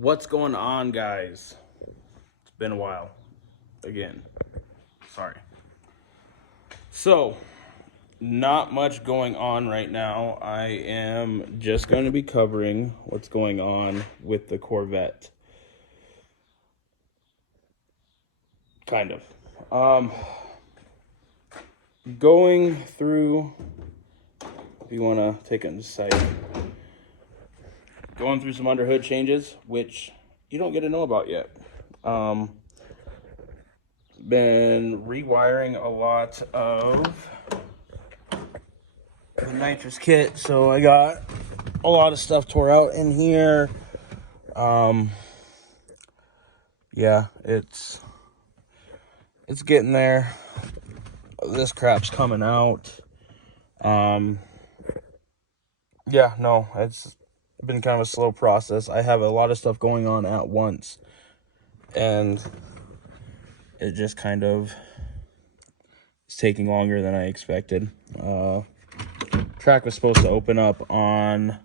What's going on, guys? It's been a while. Again, sorry. So, not much going on right now. I am just going to be covering what's going on with the Corvette. Kind of. Going through, if you want to take it into sight, going through some underhood changes, which you don't get to know about yet. Been rewiring a lot of the Nitrous kit, so I got a lot of stuff tore out in here. Yeah, it's getting there. This crap's coming out. Yeah, no, it's been kind of a slow process. I have a lot of stuff going on at once, and it just kind of is taking longer than I expected. Track was supposed to open up on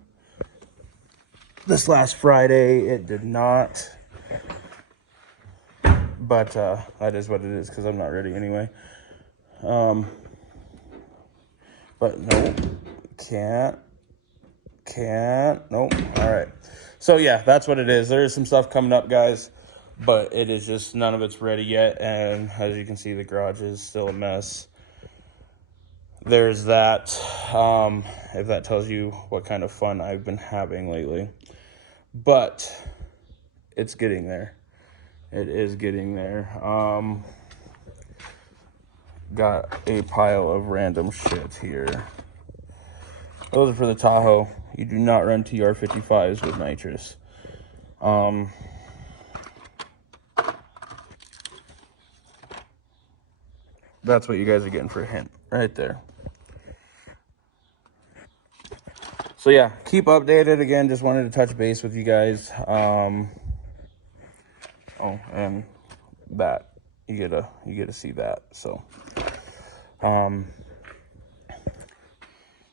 this last Friday. It did not, but that is what it is because I'm not ready anyway. But no, can't, nope. All right. So yeah, that's what it is. There is some stuff coming up, guys, but it is just none of it's ready yet. And as you can see, the garage is still a mess. There's that. If that tells you what kind of fun I've been having lately, but it's getting there. It is getting there. Got a pile of random shit here. Those are for the Tahoe. You do not run TR55s with Nitrous. That's what you guys are getting for a hint right there. So yeah, keep updated. Again, just wanted to touch base with you guys. Oh, and that you get to see that. So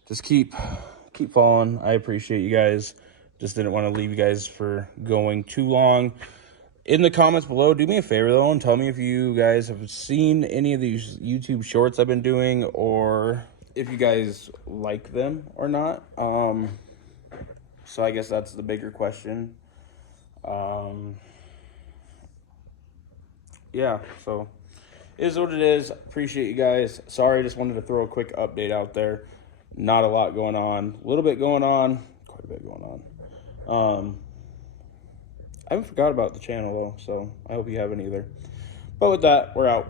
just keep following. I appreciate you guys. Just didn't want to leave you guys for going too long. In the comments below, do me a favor though and tell me if you guys have seen any of these YouTube shorts I've been doing, or if you guys like them or not. So I guess that's the bigger question. Yeah, so it is what it is. Appreciate you guys. Sorry, just wanted to throw a quick update out there. Not a lot going on. A little bit going on. Quite a bit going on. I haven't forgot about the channel though, so I hope you haven't either. But with that, we're out.